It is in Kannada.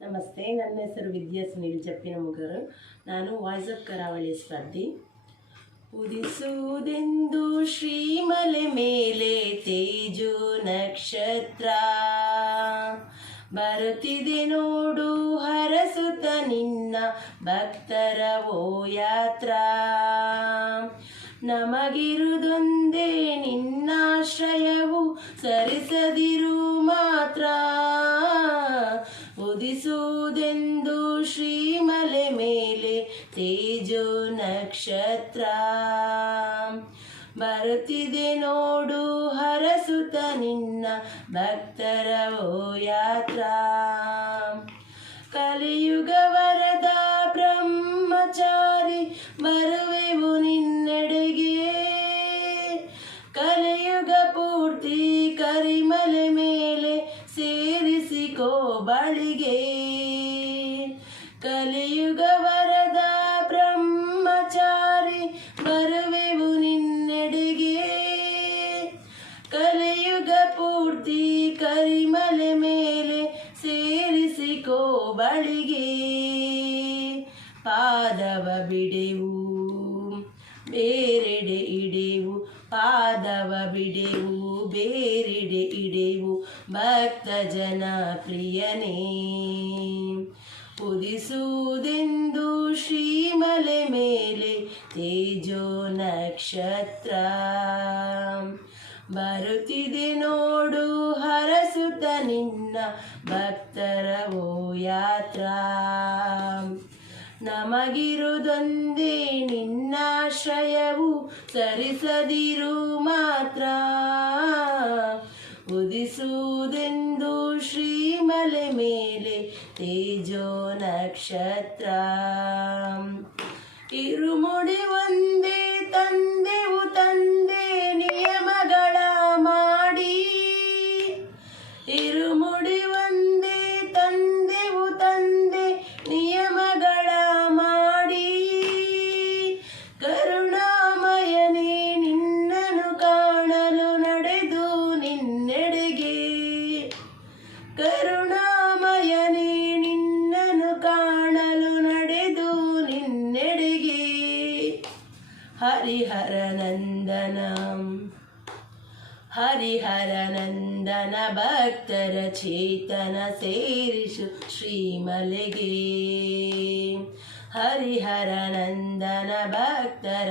ನಮಸ್ತೆ, ನನ್ನ ಹೆಸರು ವಿದ್ಯಾ ಸುನೀಲ್ ಜಪ್ಪಿನಮುಗರು. ನಾನು ವಾಯ್ಸ್ ಆಫ್ ಕರಾವಳಿ ಸ್ಪರ್ಧಿ. ಉದಿಸುವುದೆಂದು ಶ್ರೀಮಲೆ ಮೇಲೆ ತೇಜೋ ನಕ್ಷತ್ರ, ಬರುತ್ತಿದೆ ನೋಡು ಹರಸುತ್ತ ನಿನ್ನ ಭಕ್ತರ ಓ ಯಾತ್ರ. ನಮಗಿರುವುದೊಂದೇ ನಿನ್ನಾಶ್ರಯವು, ಸರಿಸದಿರು ಮಾತ್ರ. ಉದಿಸುವುದೆಂದು ಶ್ರೀಮಲೆ ಮೇಲೆ ತೇಜೋ ನಕ್ಷತ್ರ, ಬರುತ್ತಿದೆ ನೋಡು ಹರಸುತ್ತ ನಿನ್ನ ಭಕ್ತರ ಓ ಯಾತ್ರ. ಕಲಿಯುಗ ವರದ ಬ್ರಹ್ಮಚಾರಿ, ಬರುವೆವು ನಿನ್ನೆಡೆಗೆ. ಕಲಿಯುಗ ಪೂರ್ತಿ ಕರಿಮಲೆ ಮೇಲೆ ಸೇರಿಸಿಕೋ ಬಳಿಗೆ. ಕಲಿಯುಗ ವರದ ಬ್ರಹ್ಮಚಾರಿ, ಬರುವೆವು ನಿನ್ನೆಡೆಗೆ. ಕಲಿಯುಗ ಪೂರ್ತಿ ಕರಿಮಲೆ ಮೇಲೆ ಸೇರಿಸಿಕೋ ಬಳಿಗೆ. ಪಾದವ ಬಿಡೆವು ಬೇರೆಡೆ ಇಡೆವು, ಪಾದವ ಬಿಡೆವು ಬೇರೆಡೆ ಇಡೆವು, ಭಕ್ತ ಜನ ಪ್ರಿಯನೇ. ಉದಿಸುವುದೆಂದು ಶ್ರೀಮಲೆ ಮೇಲೆ ತೇಜೋ ನಕ್ಷತ್ರ, ಬರುತ್ತಿದೆ ನೋಡು ಹರಸುತ್ತ ನಿನ್ನ ಭಕ್ತರ ಓ ಯಾತ್ರ. ನಮಗಿರುವುದೊಂದೇ ನಿನ್ನಾಶ್ರಯವು, ಸರಿಸದಿರು ಮಾತ್ರ. ಉದಿಸುವುದೆಂದು ಶ್ರೀಮಲೆ ಮೇಲೆ ತೇಜೋ ನಕ್ಷತ್ರ, ಇರುಮುಡಿ ಒಂದೇ ತಂದೆವು ತಂದೆ ನಿಯಮಗಳ ಮಾಡಿ. ಇರುಮುಡಿ ಒಂದೇ ತಂದೆವು ತಂದೆ ನಿಯಮಗಳ ಮಾಡಿ. ಕರುಣಾಮಯನೇ ನಿನ್ನನ್ನು ಕಾಣಲು ನಡೆದು ನಿನ್ನೆಡೆಗೆ. ಕರುಣಾಮಯನೇ ನಿನ್ನನ್ನು ಕಾಣಲು ನಡೆದು ನಿನ್ನೆಡೆಗೆ. ಹರಿಹರ ನಂದನ ಹರಿಹರ ನಂದನ, ಭಕ್ತರ ಚೇತನ ಸೇರಿಸು ಶ್ರೀಮಲೆಗೆ. ಹರಿಹರ ನಂದನ ಭಕ್ತರ